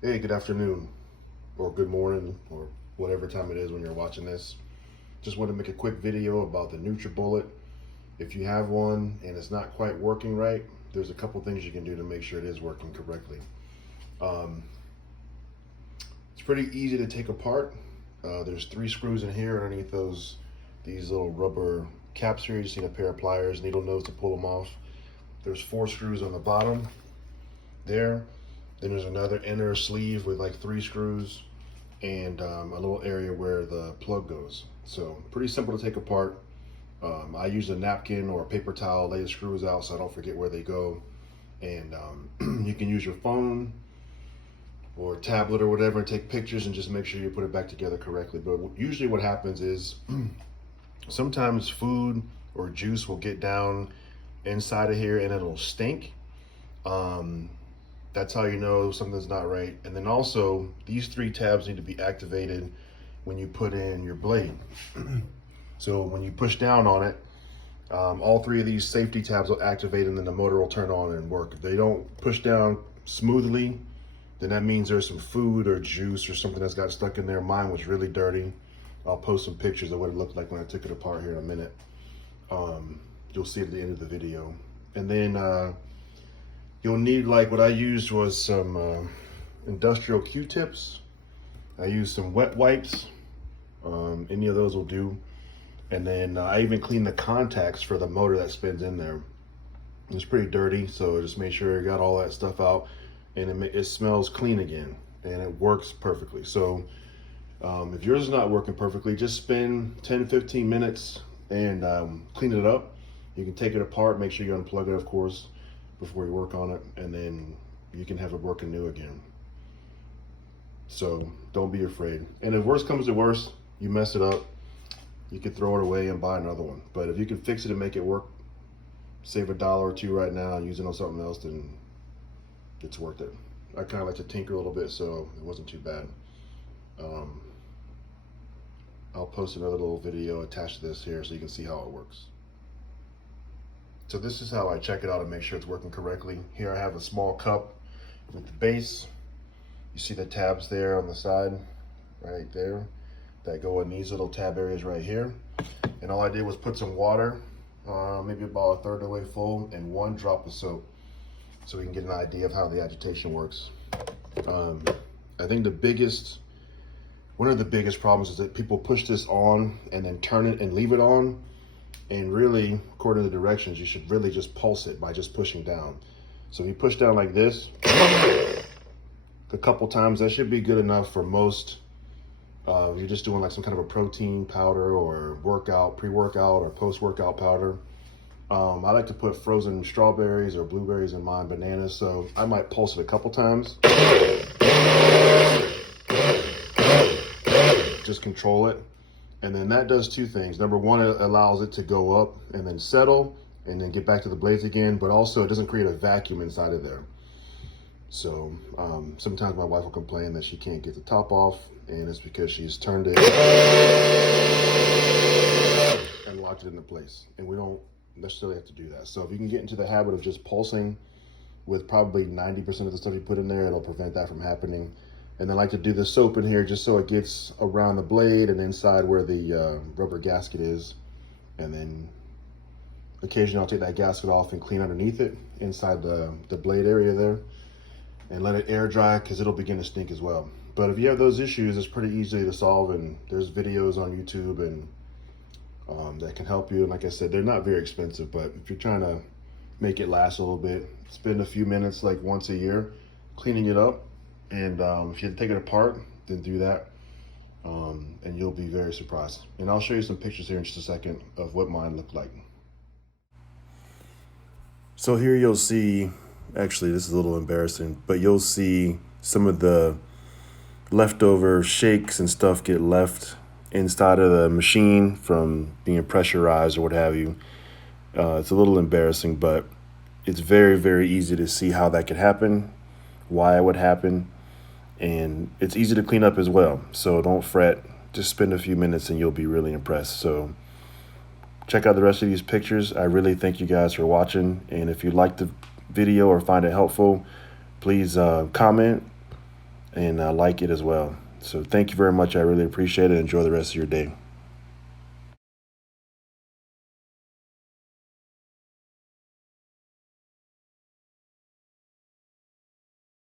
Hey, good afternoon, or good morning, or whatever time it is when you're watching this. Just want to make a quick video about the Nutribullet. If you have one and it's not quite working right, there's a couple things you can do to make sure it is working correctly. Um, it's pretty easy to take apart. There's 3 screws in here underneath these little rubber caps here. You just need a pair of pliers, needle nose to pull them off. There's 4 screws on the bottom there. Then there's another inner sleeve with like 3 screws and a little area where the plug goes. So pretty simple to take apart. I use a napkin or a paper towel, lay the screws out so I don't forget where they go. And you can use your phone or tablet or whatever and take pictures and just make sure you put it back together correctly. But usually what happens is sometimes food or juice will get down inside of here and it'll stink. That's how you know something's not right. And then also these 3 tabs need to be activated when you put in your blade. So when you push down on it, all 3 of these safety tabs will activate and then the motor will turn on and work. If they don't push down smoothly, then that means there's some food or juice or something that's got stuck in there. Mine was really dirty. I'll post some pictures of what it looked like when I took it apart here in a minute. You'll see at the end of the video. And then you'll need, like what I used was some industrial Q-tips. I used some wet wipes. Any of those will do. And then I even cleaned the contacts for the motor that spins in there. It's pretty dirty, so just make sure you got all that stuff out, and it smells clean again, and it works perfectly. So if yours is not working perfectly, just spend 10-15 minutes and clean it up. You can take it apart, make sure you unplug it, of course, before you work on it, and then you can have it working new again. So don't be afraid. And if worst comes to worst, you mess it up, you could throw it away and buy another one. But if you can fix it and make it work, save $1 or $2 right now and use it on something else, then it's worth it. I kind of like to tinker a little bit, so it wasn't too bad. I'll post another little video attached to this here so you can see how it works. So this is how I check it out and make sure it's working correctly. Here I have a small cup with the base. You see the tabs there on the side, right there, that go in these little tab areas right here. And all I did was put some water, maybe about 1/3 of the way full, and 1 drop of soap, so we can get an idea of how the agitation works. I think one of the biggest problems is that people push this on and then turn it and leave it on. And really, according to the directions, you should really just pulse it by just pushing down. So if you push down like this a couple times, that should be good enough for most. If you're just doing like some kind of a protein powder or pre-workout or post-workout powder. I like to put frozen strawberries or blueberries in mine, bananas, so I might pulse it a couple times. Just control it. And then that does 2 things. Number 1, it allows it to go up and then settle and then get back to the blades again, but also it doesn't create a vacuum inside of there. So sometimes my wife will complain that she can't get the top off, and it's because she's turned it and locked it into place. And we don't necessarily have to do that. So if you can get into the habit of just pulsing with probably 90% of the stuff you put in there, it'll prevent that from happening. And then I like to do the soap in here just so it gets around the blade and inside where the rubber gasket is. And then occasionally I'll take that gasket off and clean underneath it, inside the blade area there, and let it air dry because it'll begin to stink as well. But if you have those issues, it's pretty easy to solve, and there's videos on YouTube and that can help you. And like I said, they're not very expensive, but if you're trying to make it last a little bit, spend a few minutes like once a year cleaning it up. And if you take it apart, then do that, and you'll be very surprised. And I'll show you some pictures here in just a second of what mine looked like. So here you'll see, actually this is a little embarrassing, but you'll see some of the leftover shakes and stuff get left inside of the machine from being pressurized or what have you. It's a little embarrassing, but it's very, very easy to see how that could happen, why it would happen. And it's easy to clean up as well. So don't fret, just spend a few minutes and you'll be really impressed. So check out the rest of these pictures. I really thank you guys for watching. And if you liked the video or find it helpful, please comment and like it as well. So thank you very much. I really appreciate it. Enjoy the rest of your day.